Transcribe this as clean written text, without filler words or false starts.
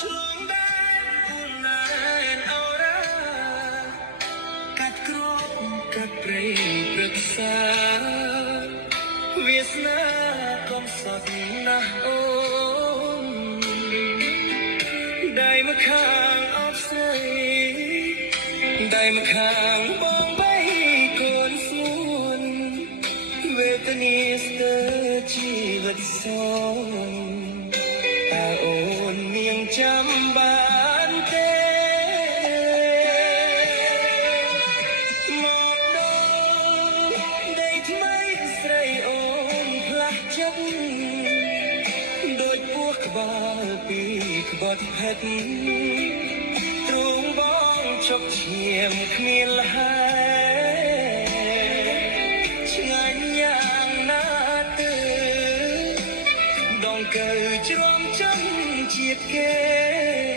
ឆ្លងដែនគូណែនអរ៉ាកាត់ក្រមកាត់ព្រៃព្រឹក្សាវាសនាកំសត់ណាស់អូនដៃមកខាងអបស្រីដៃមកខាងបងបីកូនស្មួនវេទនាស្ទើរជីវិតសងតើអូននាងចាំបានទេមកដល់ដីថ្មីស្រីអូនផ្លាស់ចិត្តដូចពស់ក្បាលពីក្បត់ហេតុទ្រូងបងជប់ឈាមគ្មានលហែឆ្ងាញ់យ៉ាងណាទៅដងកើជ្រាំចាំជាតិគេ